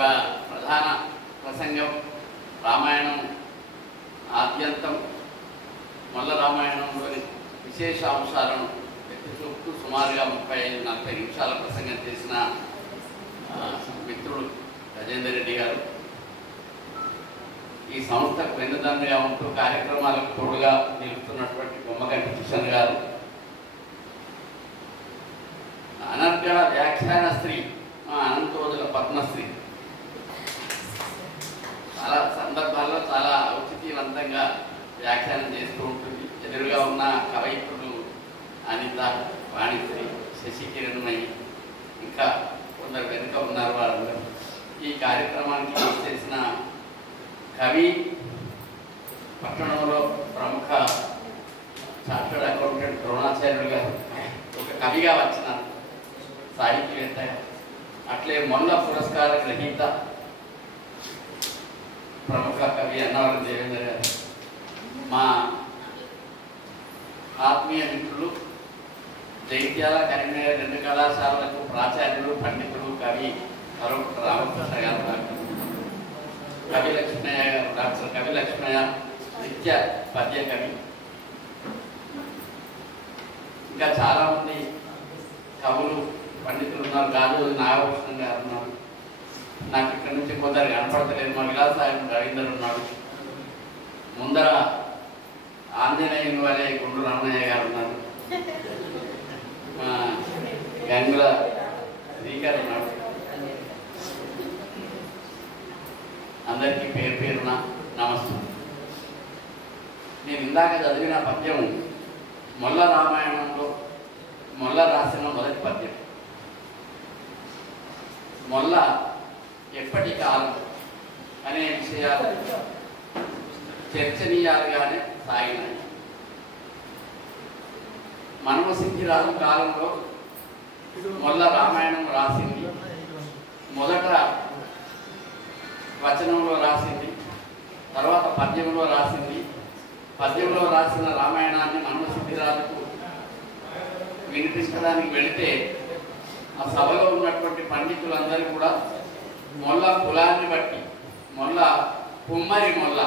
ప్రధాన ప్రసంగం రామాయణం ఆద్యంతం మొల్ల రామాయణంలోని విశేష అంశాలను ఎత్తి చూపుతూ సుమారుగా 35-40 నిమిషాల ప్రసంగం చేసిన మిత్రుడు గజేందర్ రెడ్డి గారు ఈ సంస్థకు వెన్నుదన్నుగా ఉంటూ కార్యక్రమాలకు తోడుగా నిలుస్తున్నటువంటి బొమ్మగంటి కిషన్ గారు, అనర్గళ వ్యాఖ్యాన స్త్రీ అనంతోజుల పద్మశ్రీ, చాలా సందర్భాల్లో చాలా ఔచిత్యవంతంగా వ్యాఖ్యానం చేస్తూ ఉంటుంది. ఎదురుగా ఉన్న కవయిత్రులు అనిత, వాణిశ్రీ, శశికిరణమయ్యి, ఇంకా కొందరు వెనుక ఉన్నారు. వాళ్ళందరూ ఈ కార్యక్రమానికి చేసిన కవి, పట్టణంలో ప్రముఖ చార్టర్డ్ అకౌంటెంట్ ద్రోణాచార్యులు గారు ఒక కవిగా వచ్చిన సాహిత్యవేత్త, అట్లే మొల్ల పురస్కార గ్రహీత ప్రముఖ కవి అన్నవరం దేవేంద్ర గారు, మా ఆత్మీయ మిత్రులు, జైత్యాల కరీంనగర్ 2 కళాశాలలకు ప్రాచార్యులు, పండితులు, కవి అరుపుట రామకృష్ణ గారు, కవి లక్ష్మయ్య గారు, డాక్టర్ కవి లక్ష్మయ్య నిత్య పద్య కవి, ఇంకా చాలామంది కవులు, పండితులు ఉన్నారు. గాజు నాగభూషణం గారు ఉన్నారు. నాకు ఇక్కడ నుంచి కొందరు కనపడతలేదు. మా విలాసాయం రవీందర్ ఉన్నాడు. ముందర ఆంజనేయుని వలె గుండు రమణయ్య గారు ఉన్నారు. గంగుల శ్రీకర్ ఉన్నాడు. అందరికీ పేరు పేరున నమస్కారం. నేను ఇందాక చదివిన పద్యం మొల్ల రామాయణంలో మొల్ల రాసిన మొదటి పద్యం. మొల్ల ఎప్పటి కాలం అనే విషయాలు చర్చనీయాలుగానే సాగినాయి. మన్మసిద్ధిరాజు కాలంలో మొల్ల రామాయణం రాసింది. మొదట వచనంలో రాసింది, తర్వాత పద్యంలో రాసింది. పద్యంలో రాసిన రామాయణాన్ని మన్మసిద్ధిరాజుకు వినిపించడానికి వెళితే ఆ సభలో ఉన్నటువంటి పండితులందరూ కూడా మొల్ల కులాన్ని బట్టి మొల్ల కుమ్మరి మొల్ల,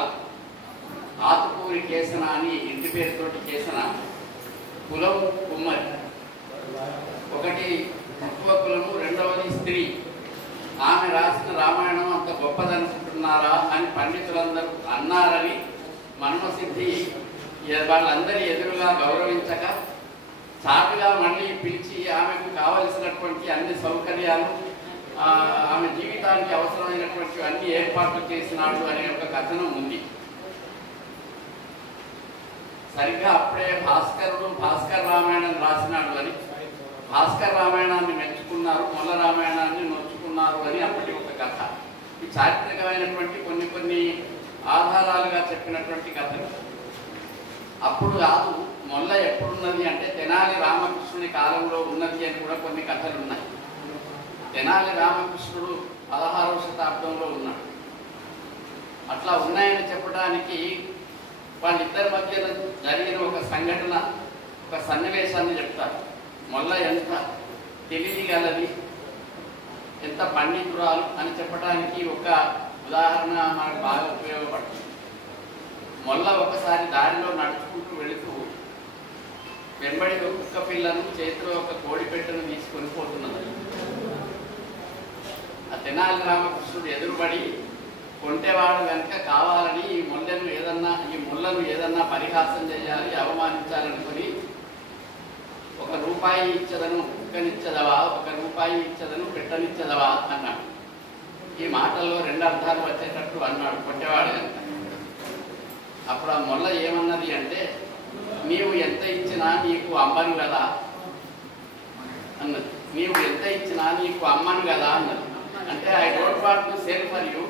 ఆతుకూరి కేసన అని ఇంటి పేరుతోటి కేసన, కులం కుమ్మరి, ఒకటి తక్కువ కులము, రెండవది స్త్రీ. ఆమె రాసిన రామాయణం అంత గొప్పదనుకుంటున్నారా అని పండితులందరూ అన్నారని మన్మసిద్ధి వాళ్ళందరి ఎదురుగా గౌరవించక చాటుగా మళ్ళీ పిలిచి ఆమెకు కావలసినటువంటి అన్ని సౌకర్యాలు, ఆమె జీవితానికి అవసరమైనటువంటి అన్ని ఏర్పాట్లు చేసినాడు అనే ఒక కథనం ఉంది. సరిగ్గా అప్పుడే భాస్కర్ రామాయణం రాసినాడు అని భాస్కర్ రామాయణాన్ని మెచ్చుకున్నారు, మొల్ల రామాయణాన్ని నొచ్చుకున్నారు అని అప్పటి ఒక కథ. ఈ చారిత్రకమైనటువంటి కొన్ని ఆధారాలుగా చెప్పినటువంటి కథలు. అప్పుడు కాదు, మొల్ల ఎప్పుడున్నది అంటే తెనాలి రామకృష్ణుని కాలంలో ఉన్నది అని కూడా కొన్ని కథలు ఉన్నాయి. తెనాలి రామకృష్ణుడు 16వ శతాబ్దంలో ఉన్నాడు. అట్లా ఉన్నాయని చెప్పడానికి వాళ్ళిద్దరి మధ్య జరిగిన ఒక సంఘటన, ఒక సన్నివేశాన్ని చెప్తారు. మొల్ల ఎంత తెలియగలది, ఎంత పండితురాలు అని చెప్పడానికి ఒక ఉదాహరణ మనకు బాగా ఉపయోగపడుతుంది. మొల్ల ఒకసారి దారిలో నడుచుకుంటూ వెళుతూ వెంబడి ఒక కుక్క పిల్లను, చేతిలో ఒక కోడి పెట్టెను తీసుకొని పోతున్నది. ఆ తెనాలి రామకృష్ణుడు ఎదురుబడి కొంటేవాడు కనుక కావాలని ఈ ముళ్ళను ఏదన్నా పరిహాసం చేయాలి, అవమానించాలనుకుని 1 రూపాయి ఇచ్చదను కుక్కనిచ్చదవా, 1 రూపాయి ఇచ్చదను పెట్టనిచ్చదవా అన్నాడు. ఈ మాటల్లో 2 అర్థాలు వచ్చేటట్టు అన్నాడు కొంటేవాడు కనుక. అప్పుడు ఆ మొల్ల ఏమన్నది అంటే, నీవు ఎంత ఇచ్చినా నీకు అమ్మను కదా అన్నది. నీవు ఎంత ఇచ్చినా నీకు అమ్మను కదా అన్నది. అంటే I don't want to cell for you.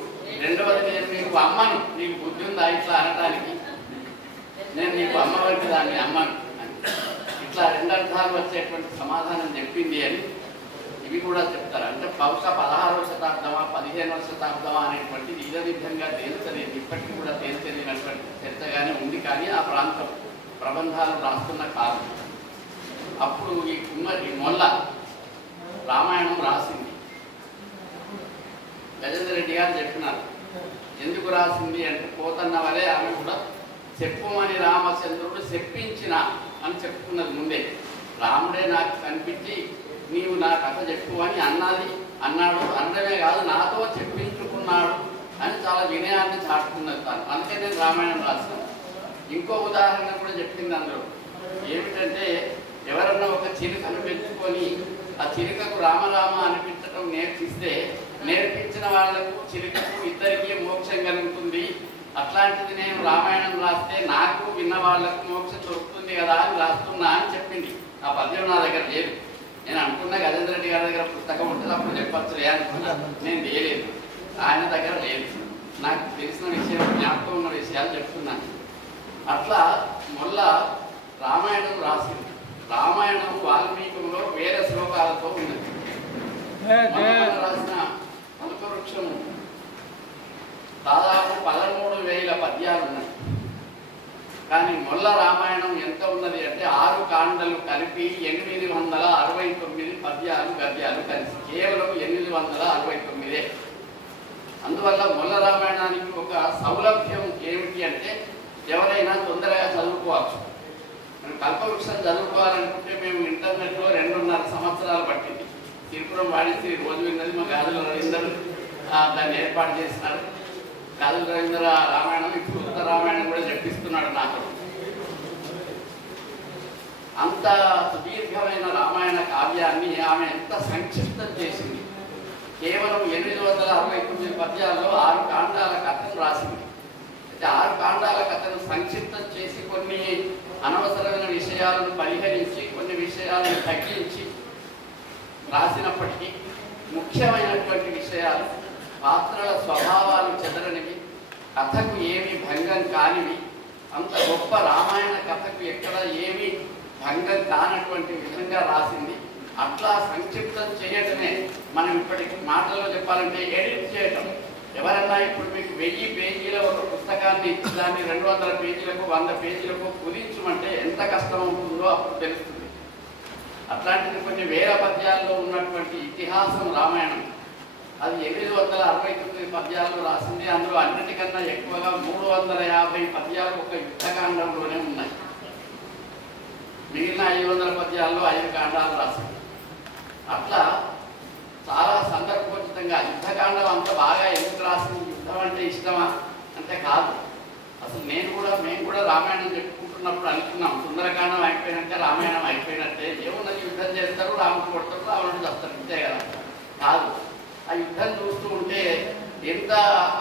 రెండవది, నేను నీకు అమ్మను, నీకు బుద్ధి ఉందా ఇట్లా అనడానికి, నేను నీకు అమ్మ వంటి దాన్ని అమ్మను. ఇట్లా 2 అర్థాలు వచ్చేటువంటి సమాధానం చెప్పింది అని ఇవి కూడా చెప్తారు. అంటే బహుశా 16వ శతాబ్దమా 15వ శతాబ్దమా అనేటువంటిది ఇదే విధంగా తేల్చలేదు, ఇప్పటికీ కూడా తేల్చలేనటువంటి చర్చగానే ఉంది. కానీ ఆ ప్రాంతం ప్రబంధాలు రాస్తున్న కాలం. అప్పుడు ఈ మొల్ల రామాయణం రాసింది. గజేంద్ర రెడ్డి గారు చెప్పినారు. ఎందుకు రాసింది అంటే పోతన్న వలె ఆమె కూడా చెప్పుమని రామచంద్రుడు చెప్పించిన అని చెప్పుకున్నది ముందే. రాముడే నాకు కనిపించి నీవు నా కథ చెప్పు అని అన్నాడు. అనడమే కాదు నాతో చెప్పించుకున్నాడు అని చాలా వినయాన్ని చాటుకున్నది తాను. అందుకే నేను రామాయణం రాస్తాను. ఇంకో ఉదాహరణ కూడా చెప్పింది అందులో. ఏమిటంటే ఎవరన్నా ఒక చిలుకను పెంచుకొని ఆ చిలుకకు రామరామ అనిపించడం నేర్పించిన వాళ్ళకు చిలుకకు ఇద్దరికీ మోక్షం కలుగుతుంది. అట్లాంటిది నేను రామాయణం రాస్తే నాకు విన్న వాళ్ళకు మోక్షం దొరుకుతుంది కదా అని రాస్తున్నా అని చెప్పింది. ఆ పద్యం నా దగ్గర లేదు. నేను అనుకున్నా గజేంద్ర రెడ్డి గారి దగ్గర పుస్తకం ఉంటుంది, అప్పుడు చెప్పచ్చులే అనుకున్నా. నేను చేయలేదు, ఆయన దగ్గర లేదు. నాకు తెలిసిన విషయం, జ్ఞాపకం ఉన్న విషయాలు చెప్తున్నాను. అట్లా మొల్ల రామాయణం రాసింది. రామాయణం వాల్మీకంలో వేల శ్లోకాలతో ఉన్నది. రాసిన కల్పవృక్షము దాదాపు 13,000 పద్యాలు ఉన్నాయి. కానీ మొల్ల రామాయణం ఎంత ఉన్నది అంటే 6 కాండలు కలిపి 869 పద్యాలు గద్యాలు కలిసి కేవలం 869. అందువల్ల మొల్ల రామాయణానికి ఒక సౌలభ్యం ఏమిటి అంటే ఎవరైనా తొందరగా చదువుకోవచ్చు. మనం కల్పవృక్షం చదువుకోవాలనుకుంటే మేము ఇంటర్నెట్లో 2.5 సంవత్సరాలు పట్టింది. తిరుపురం వాడిసి రోజు విన్నది మా గాజుల రవీందర్ దాన్ని ఏర్పాటు చేసినారు. గాజుల రవీంద్ర రామాయణం ఇప్పుడు ఉత్తర రామాయణం కూడా చెప్పిస్తున్నాడు నాకు. అంత సుదీర్ఘమైన రామాయణ కావ్యాన్ని ఆమె ఎంత సంక్షిప్తం చేసింది. కేవలం 869 పద్యాల్లో 6 కాండాల కథను రాసింది. అయితే 6 కాండాల కథను సంక్షిప్తం చేసి కొన్ని అనవసరమైన విషయాలను పరిహరించి కొన్ని విషయాలను తగ్గించి రాసినప్పటికీ ముఖ్యమైనటువంటి విషయాలు, పాత్రల స్వభావాలు చెదరనివి, కథకు ఏమీ భంగం కానివి, అంత గొప్ప రామాయణ కథకు ఎక్కడ ఏమీ భంగం కానటువంటి విధంగా రాసింది. అట్లా సంక్షిప్తం చేయటమే మనం ఇప్పటికి మాటల్లో చెప్పాలంటే ఎడిట్ చేయటం. ఎవరన్నా ఇప్పుడు మీకు 1000 పేజీల ఒక పుస్తకాన్ని ఇచ్చి దాన్ని 200 పేజీలకు 100 పేజీలకు కుదించమంటే ఎంత కష్టం ఉంటుందో అప్పుడు తెలుస్తుంది. అట్లాంటిది కొన్ని వేల పద్యాల్లో ఉన్నటువంటి ఇతిహాసం రామాయణం. అది 869 పద్యాలు రాసింది. అందులో అన్నిటికన్నా ఎక్కువగా 350 పద్యాలు ఒక యుద్ధకాండంలోనే ఉన్నాయి. మిగిలిన 500 పద్యాల్లో 5 కాండాలు రాసింది. అట్లా చాలా సందర్భోచితంగా యుద్ధకాండం అంత బాగా ఎందుకు రాసింది? యుద్ధం అంటే ఇష్టమా అంటే కాదు. అసలు మేము కూడా రామాయణం చెప్పుకుంటున్నప్పుడు అనుకున్నాం సుందరకాండం అయిపోయినాక రామాయణం అయిపోయినట్టే. ఏమున్నది, యుద్ధం చేస్తారు, రాముడు కొడతారు, రావణుడు వస్తారు, అంతే కదా. కాదు, ఆ యుద్ధం చూస్తూ ఉంటే ఎంత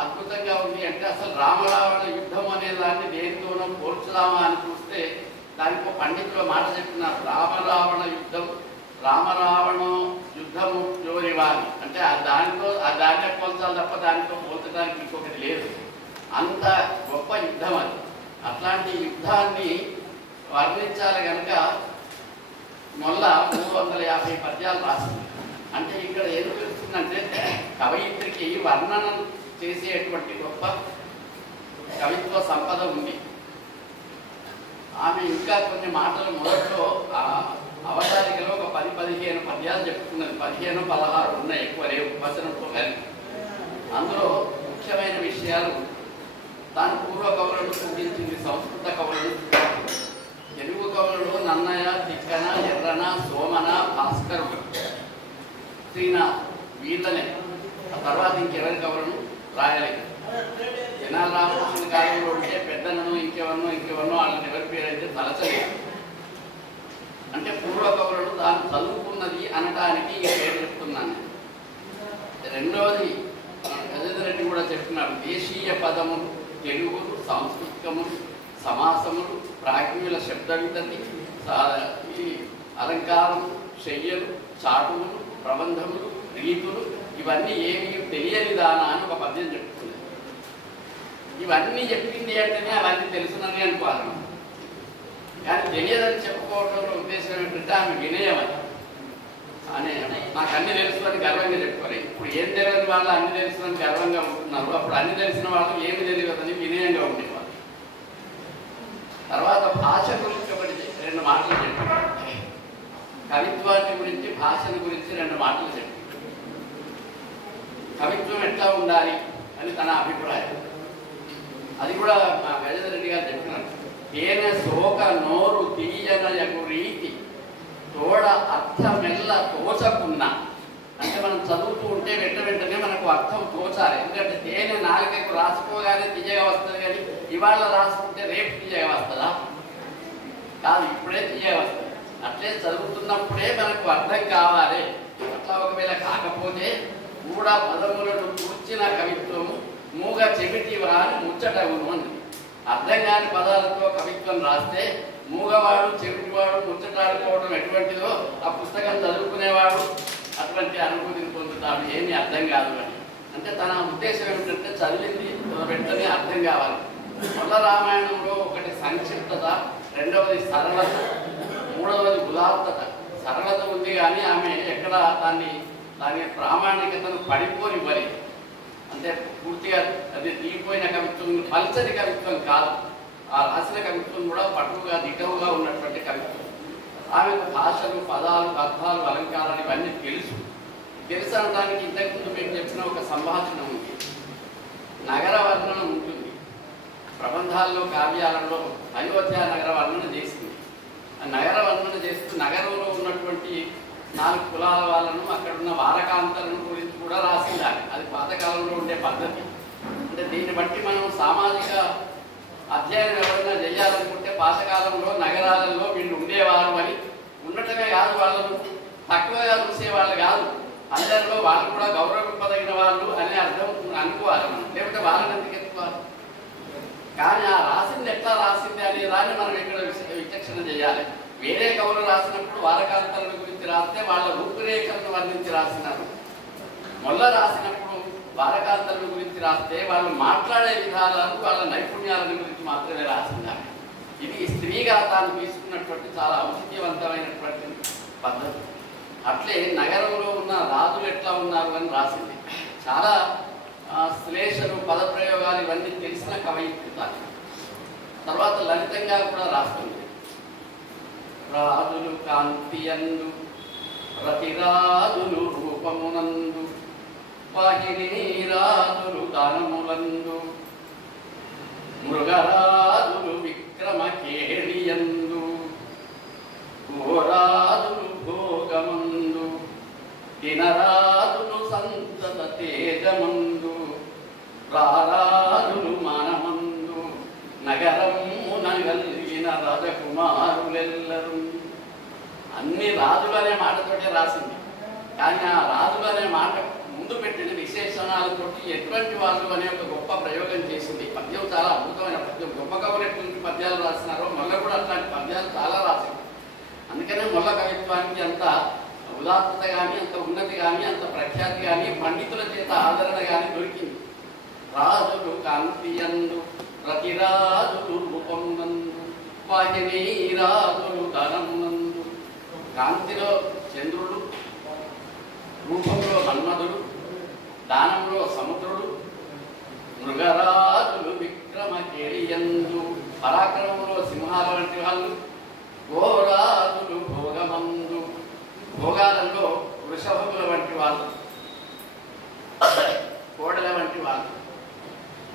అద్భుతంగా ఉంది అంటే అసలు రామరావణ యుద్ధం అనే దాన్ని దేనితోనో పోల్చుదామా అని చూస్తే దానికి పండితులు మాట చెప్పినారు. రామరావణ యుద్ధం, రామరావణ యుద్ధము జోరివాని అంటే దాన్నే పోల్చాలి తప్ప దానితో పోల్చడానికి ఇంకొకటి లేదు. అంత గొప్ప యుద్ధం అది. అట్లాంటి యుద్ధాన్ని వర్ణించాలి కనుక మొల్ల 350 పద్యాలు రాసింది. అంటే ఇక్కడ ఏం తెలుస్తుందంటే కవయిత్రికి వర్ణనం చేసేటువంటి గొప్ప కవిత్వ సంపద ఉంది. ఆమె ఇంకా కొన్ని మాటలు మొదట్లో అవతారికలో ఒక 10-15 పద్యాలు చెప్పుకున్నది. 15-16 ఉన్నాయి, ఎక్కువ లేవు వచనంతో కలిపి. అందులో ముఖ్యమైన విషయాలు దాని పూర్వ కవులను సూచించింది, సంస్కృత కవులను. తెలుగు కవులలో నన్నయ, తిక్కన, ఎర్రన, సోమన, భాస్కరుడు, శ్రీనాథ్ వీళ్ళనే. ఆ తర్వాత ఇంకెవరి కవులను రాయలేదు. జనాల రామకృష్ణ కాలంలో ఉంటే పెద్దలను ఇంకెవరినో వాళ్ళని ఎవరి పేరు అయితే తలచలేదు. అంటే పూర్వ కవులను తాను చదువుకున్నది అనడానికి ఈ పేరు చెప్తున్నాను. రెండవది గజేంద్ర రెడ్డి కూడా చెప్తున్నాడు. దేశీయ పదములు, తెలుగులు, సాంస్కృతికములు, సమాసములు, ప్రాజ్ఞుల శబ్ద వితతి, ఈ అలంకారం, శయ్యలు, చాటువులు, ప్రబంధములు, రీతులు ఇవన్నీ ఏమీ తెలియని దానా అని ఒక పద్యం చెప్తుంది. ఇవన్నీ చెప్పింది అంటేనే అవన్నీ తెలుసునని అనుకోవాలి. కానీ తెలియదని చెప్పుకోవడంలో ఉద్దేశం ఏంటంటే ఆమె వినయమని అనే నాకు అన్ని తెలుసు అని గర్వంగా చెప్పుకోవాలి. ఇప్పుడు ఏం తెలియని వాళ్ళు అన్ని తెలుసు అని గర్వంగా ఉంటున్నారు. అప్పుడు అన్ని తెలిసిన వాళ్ళు ఏమి తెలియదని వినయంగా ఉండేవాళ్ళు. తర్వాత భాష గురించి ఒకటి 2 మాటలు చెప్పారు. కవిత్వాన్ని గురించి, భాషను గురించి 2 మాటలు చెప్పారు. కవిత్వం ఎట్లా ఉండాలి అని తన అభిప్రాయం. అది కూడా మా గజేంద్ర రెడ్డి గారు చెప్పినారు. తేనె శోక నోరు తీయనయగు రీతి తోడ అర్థమెల్ల తోచకున్నా. అంటే మనం చదువుతూ ఉంటే వెంటనే మనకు అర్థం తోచాలి. ఎందుకంటే తేనె నాలుకకు రాసుకోగానే తీయగా వస్తుంది, కానీ ఇవాళ రాసుకుంటే రేపు తీయగా వస్తుందా? కాదు, ఇప్పుడే తీయగా వస్తుంది. అట్లే చదువుతున్నప్పుడే మనకు అర్థం కావాలి. అట్లా ఒకవేళ కాకపోతే కూడా పదములను కూర్చిన కవిత్వము మూగ చెవిటి వాని ముచ్చటగును అని. అర్థం కాని పదాలతో కవిత్వం రాస్తే మూగవాడు చెవిటివాడు ముచ్చటాడుకోవడం ఎటువంటిదో ఆ పుస్తకం చదువుకునేవాడు అటువంటి అనుభూతిని పొందుతాడు. ఏమీ అర్థం కాదు అని. అంటే తన ఉద్దేశం ఏమిటంటే చదివింది వెంటనే అర్థం కావాలి. మొల్ల రామాయణంలో ఒకటి సంక్షిప్తత, రెండవది సరళత, మూడవది ఉదాత్తత. సరళత ఉంది కానీ ఆమె ఎక్కడ దాని ప్రామాణికతను పడిపోనివ్వలేదు. అంటే పూర్తిగా అది తీరిపోయిన కవిత్వం, పల్చని కవిత్వం కాదు. ఆ రాసిన కవిత్వం కూడా పటువుగా దిటవుగా ఉన్నటువంటి కవిత్వం. ఆమెకు భాషలు, పదాలు, అర్థాలు, అలంకారాలు ఇవన్నీ తెలుసు. అనడానికి ఇంతకుముందు మేము చెప్పిన ఒక సంభాషణ ఉంది. నగర వర్ణన ఉంటుంది. ప్రబంధాల్లో, కావ్యాలలో అయోధ్య నగర వర్ణన చేసింది. ఆ నగర వర్ణన చేస్తూ నగరంలో ఉన్నటువంటి 4 కులాల వాళ్ళను, అక్కడున్న వారకాంతలను గురించి కూడా రాసింది. అది పాతకాలంలో ఉండే పద్ధతి. అంటే దీన్ని బట్టి మనం సామాజిక అధ్యయనం ఎవరైనా చేయాలనుకుంటే పాతకాలంలో నగరాలలో వీళ్ళు ఉండేవారు అని, ఉండటమే కాదు వాళ్ళను తక్కువగా చూసేవాళ్ళు కాదు, అందరిలో వాళ్ళు కూడా గౌరవింపదగిన వాళ్ళు అనే అర్థం అనుకోవాలి మనం. లేకపోతే వాళ్ళని ఎందుకు ఎత్తుకోవాలి? కానీ ఆ రాసింది ఎట్లా రాసింది అనే దాన్ని మనం ఇక్కడ విచక్షణ చేయాలి. వేరే కవులు రాసినప్పుడు వారకాంతల గురించి రాస్తే వాళ్ళ రూపురేఖలను వర్ణించి రాసినారు. మొల్ల రాసినప్పుడు వారకాంతల గురించి రాస్తే వాళ్ళు మాట్లాడే విధానాలు, వాళ్ళ నైపుణ్యాలను గురించి మాత్రమే రాసినారు. ఇది స్త్రీగా తాను తీసుకున్నటువంటి చాలా ఔచిత్యవంతమైనటువంటి పద్ధతి. అట్లే నగరంలో ఉన్న రాజులు ఎట్లా ఉన్నారు అని రాసింది. చాలా శ్లేషలు, పదప్రయోగాలు ఇవన్నీ తెలిసిన కవయిత్రి. తర్వాత లలితంగా కూడా రాస్తుంది. రాజులు కాంతియందు రతిరాజులు రూపమునందు వాహిని రాజులు దానములందు మృగరాజులు విక్రమ కేళియందు ఘోరాజులు భోగమందు దినరాజులు సంతత తేజమందు రారాజులు మానమందు నగరమున గల్గిన రాజకుమారులెల్లరు. అన్ని రాజులు అనే మాటతోటే రాసింది. కానీ ఆ రాజులు అనే మాట ముందు పెట్టిన విశేషణాలతోటి ఎటువంటి వాళ్ళు అనే ఒక గొప్ప ప్రయోగం చేసింది. పద్యం చాలా అద్భుతమైన పద్యం. గొప్ప కవులు ఎటువంటి పద్యాలు రాసినారో మొల్ల కూడా అట్లాంటి పద్యాలు చాలా రాసింది. అందుకనే మొల్ల కవిత్వానికి అంత ఉదాత్తత కానీ, అంత ఉన్నతి కానీ, అంత ప్రఖ్యాతి కానీ, పండితుల చేత ఆదరణ కానీ దొరికింది. రాజులు కాంతియందు రతిరాజులు రూపమునందు వాహిని రాజులు ధనమునందు. కాంతిలో చంద్రుడు, రూపంలో మన్మధుడు, దానంలో సముద్రుడు, మృగరాజులు విక్రమ కేళియందు, పరాక్రమంలో సింహాల వంటి వాళ్ళు, ఘోరాజులు భోగమందు, భోగాలలో వృషభముల వంటి వాళ్ళు, కోడల వంటి వాళ్ళు.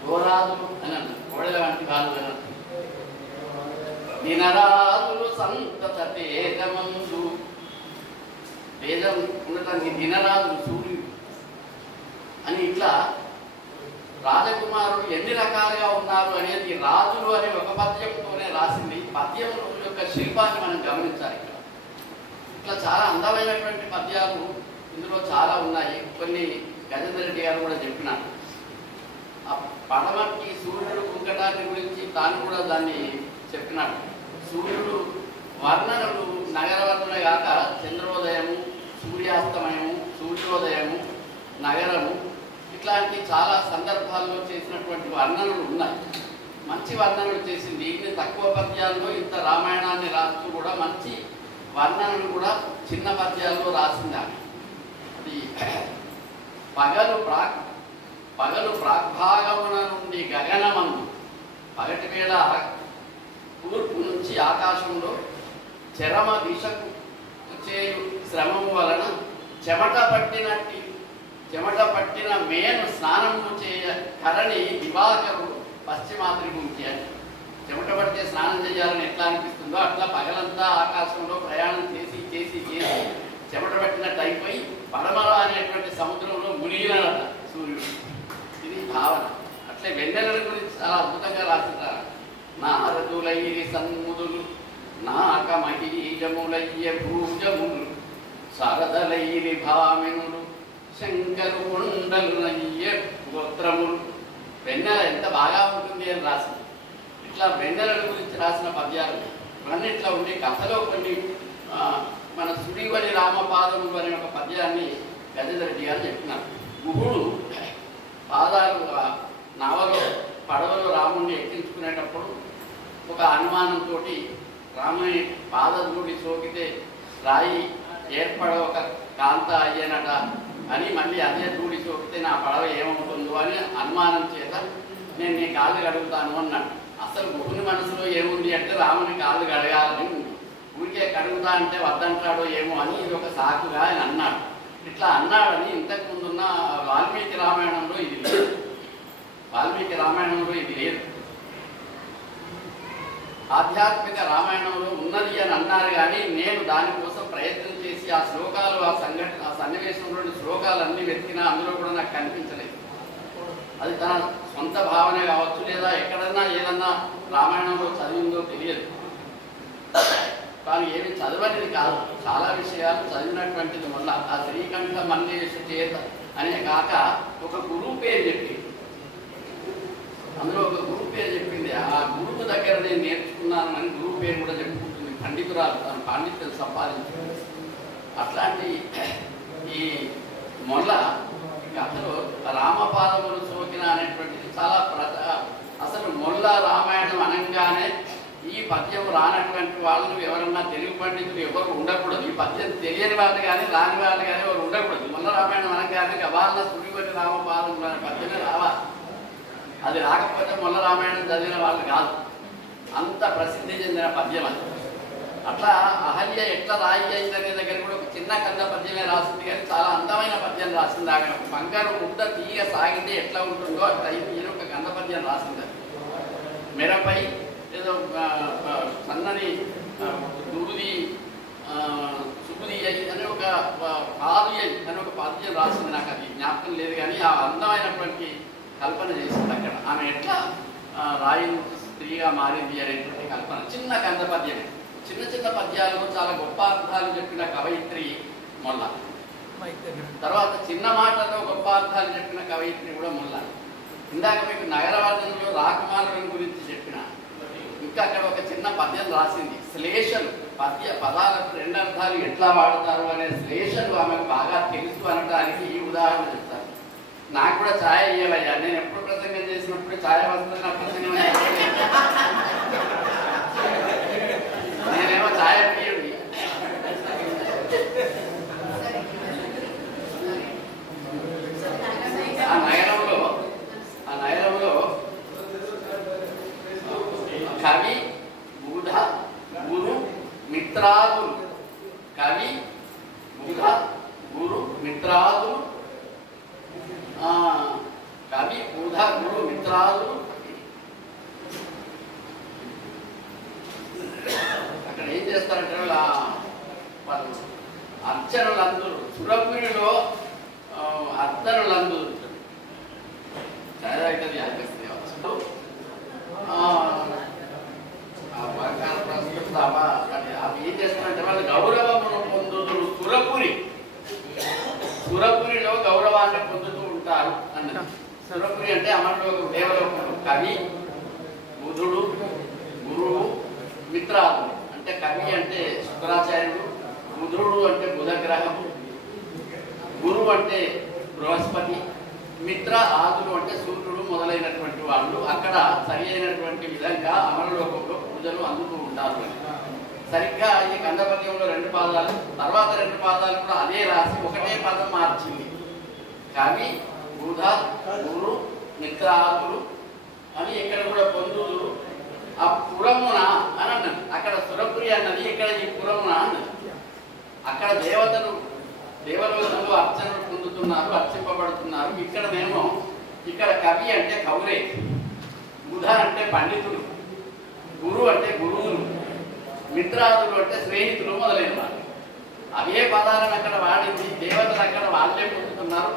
ఘోరాజులు అని అన్నారు, కోడల వంటి వాళ్ళు అని అన్నారు. దినరాజులు సంతత తేజమందు, తేజం ఉండటానికి దినరాజులు సూర్యుడు అని. ఇట్లా రాజకుమారులు ఎన్ని రకాలుగా ఉన్నారు అనేది రాజులు అనే ఒక పద్యంతోనే రాసింది. పద్యం యొక్క శిల్పాన్ని మనం గమనించాలి. ఇట్లా చాలా అందమైనటువంటి పద్యాలు ఇందులో చాలా ఉన్నాయి. కొన్ని గజేంద్ర రెడ్డి గారు కూడా చెప్పినారు. ఆ పడమటి సూర్యుడు కుంకటాన్ని గురించి తాను కూడా దాన్ని చెప్పినాడు. సూర్యుడు వర్ణనలు నగర వర్ణన కాక చంద్రోదయము, సూర్యాస్తమయము, సూర్యోదయము, నగరము ఇట్లాంటి చాలా సందర్భాల్లో చేసినటువంటి వర్ణనలు ఉన్నాయి. మంచి వర్ణనలు చేసింది. ఇన్ని తక్కువ పద్యాల్లో ఇంత రామాయణాన్ని రాస్తూ కూడా మంచి వర్ణనలు కూడా చిన్న పద్యాల్లో రాసింది. అది పగలు ప్రాగ్భాగమున నుండి గగనమందు, పగటి వేళ తూర్పు నుంచి ఆకాశంలో చరమ దిశకు చేయు శ్రమము వలన చెమట పట్టినట్టి చెమట పట్టిన మేను స్నానము చేయ కరణి దివాకరుడు పశ్చిమాద్రిముఖి అని. చెమట పడితే స్నానం చేయాలని ఎట్లా అనిపిస్తుందో అట్లా పగలంతా ఆకాశంలో ప్రయాణం చేసి చేసి చేసి చెమట పట్టినట్టు అయిపోయి పడమర అనేటువంటి సముద్రంలో మునిగినట సూర్యుడు. ఇది భావన. అట్లే వెన్నెల గురించి చాలా అద్భుతంగా రాసింటారు. నారదులైరి సన్ముదులు నాకమహీజములయ్య భూజములు సరదలైరి భామినులు శంకరు కొండలు నయ్య గోత్రములు. వెన్నెల ఎంత బాగా ఉంటుంది అని రాసింది. ఇట్లా వెన్నెల గురించి రాసిన పద్యాలు ఇవన్నీ ఇట్లా ఉండి కథలో కొన్ని మన సుడివరి రామపాదములు అనే ఒక పద్యాన్ని గజధరెడ్డి గారు చెప్తున్నారు. గుహుడు పాదాలు నావలో పడవలో రాముడిని ఎక్కించుకునేటప్పుడు ఒక అనుమానంతో రాముని పాదధూళి సోకితే రాయి ఏర్పడ ఒక కాంత అయ్యేనట అని, మళ్ళీ అదే ధూళి సోకితే నా పడవ ఏమవుతుందో అని అనుమానం చేత నేను నీ కాళ్ళు కడుగుతాను అన్నాడు. అసలు గుహుని మనసులో ఏముంది అంటే రాముని కాళ్ళు కడగాలని ఉంది. ఊరికే కడుగుతా అంటే వద్దంటాడో ఏమో అని ఇది ఒక సాకుగా ఆయన అన్నాడు. ఇట్లా అన్నాడని ఇంతకు ముందున్న వాల్మీకి రామాయణంలో ఇది లేదు. వాల్మీకి రామాయణంలో ఇది లేదు. ఆధ్యాత్మిక రామాయణంలో ఉన్నది అని అన్నారు. కానీ నేను దానికోసం ప్రయత్నం చేసి ఆ శ్లోకాలు ఆ సన్నివేశంలోని శ్లోకాలన్నీ వెతికినా అందులో కూడా నాకు కనిపించలేదు. అది తన సొంత భావనే కావచ్చు, లేదా ఎక్కడన్నా ఏదన్నా రామాయణంలో చదివిందో తెలియదు. కానీ ఏమి చదవనిది కాదు, చాలా విషయాలు చదివినటువంటిది. వల్ల ఆ శ్రీకంఠ మల్లేశ చేత అనే కాక ఒక గురువు పేరు చెప్పింది. అందులో ఒక గురువు పేరు చెప్పింది. ఆ గురువు దగ్గర నేను నేర్చుకున్నాను అని గురువు పేరు కూడా చెప్పుకుంటుంది. పండితురాలు తన పాండిత్యం సంపాదించింది. అట్లాంటి ఈ మొల్ల కథలో రామపాదములు సోకిన అనేటువంటిది చాలా అసలు మొల్ల రామాయణం అనగానే ఈ పద్యం రానటువంటి వాళ్ళు ఎవరన్నా తెలుగు పండితులు ఎవరు ఉండకూడదు. ఈ పద్యం తెలియని వాళ్ళు కానీ రాని వాళ్ళు కానీ ఎవరు ఉండకూడదు. మొల్ల రామాయణం అనగానే గవాళ్ళ సుడివరి రామపాదములు అనే పద్యమే రావాలి. అది రాకపోతే మొల్ల రామాయణం చదివిన వాళ్ళు కాదు. అంత ప్రసిద్ధి చెందిన పద్యం అది. అట్లా అహల్య ఎట్లా రాయి అయిందనే దగ్గర కూడా ఒక చిన్న కంద పద్యమే రాసింది, కానీ చాలా అందమైన పద్యం రాసింది. ఆమె బంగారు ముద్ద తీగ సాగితే ఎట్లా ఉంటుందో అట్లా ఈయన ఒక కంద పద్యం రాసింది. మెరపై ఏదో సన్నని దూది సుబుది అయి అని ఒక పాది అయి అని ఒక పద్యం రాసింది. నాకు అది జ్ఞాపకం లేదు, కానీ ఆ అందమైనటువంటి కల్పన చేసింది అక్కడ. ఆమె ఎట్లా రాయి స్త్రీగా మారింది అనేటువంటి కల్పన. చిన్న కంద పద్యమే. చిన్న చిన్న పద్యాలు చాలా గొప్ప అర్థాలు చెప్పిన కవయిత్రి మొల్ల. తర్వాత చిన్న మాటల్లో గొప్ప అర్థాలు చెప్పిన కవయిత్రి కూడా మొల్ల. ఇందాక మీకు నగరవాదంలో రాకుమారుని గురించి చెప్పిన, ఇంకా అక్కడ ఒక చిన్న పద్యం రాసింది. శ్లేషలు పదాలకు రెండు అర్థాలు ఎట్లా వాడతారు అనే శ్లేషలు ఆమెకు బాగా తెలుసు అనడానికి ఈ ఉదాహరణ చెప్తారు. నాకు కూడా ఛాయ ఇయ్యవయ్యా, నేను ఎప్పుడు ప్రసంగం చేసినప్పుడు ఛాయ వస్తుంది నా ప్రసంగం. నేనేమో ఛాయ ప్రియుడి. ఆ నగరంలో కవి బుధ గురు మిత్రాదులు, కవి బుధ గురు మిత్రాదులు, కవి బుధ గురు మిత్రాదులు. అక్కడ ఏం చేస్తారంటే వాళ్ళు అర్చనులందరూ సురపురిలో అర్చనులందరూ చదివి అనిపిస్తుంది. అవి ఏం చేస్తారంటే వాళ్ళు గౌరవమును పొందుతురు. సురపురిలో గౌరవాన్ని పొందుతూ ఉంటారు అన్నది. సురపురి అంటే అమరలోక దేవలోకము. కవి బుధుడు గురువు మిత్రాదులు అంటే కవి అంటే శుక్రాచార్యుడు, బుధుడు అంటే బుధగ్రహము, గురువు అంటే బృహస్పతి, మిత్ర ఆదులు అంటే సూర్యుడు మొదలైనటువంటి వాళ్ళు అక్కడ సరి అయినటువంటి విధంగా అమరలోకంలో పూజలు అందుతూ ఉంటారు. సరిగ్గా ఈ కందపద్యంలో 2 పాదాలు, తర్వాత 2 పాదాలు కూడా అదే రాసి ఒకటే పదం మార్చింది. కవి బుధ గురు మిత్రాదులు అని ఇక్కడ కూడా పొందుదురు. ఆ పురమున అని అన్నది. అక్కడ సురపురి అన్నది, ఇక్కడ ఈ పురమున అన్నది. అక్కడ దేవలోకంలో అర్చనలు పొందుతున్నారు, అర్చింపబడుతున్నారు. ఇక్కడనేమో ఇక్కడ కవి అంటే కవులే, బుధ అంటే పండితుడు, గురు అంటే గురువులు, మిత్రాదులు అంటే స్నేహితులు మొదలైన వాళ్ళు. అవే పదాలను అక్కడ వాడింది, దేవతలు అక్కడ వాళ్ళే పొందుతున్నారు.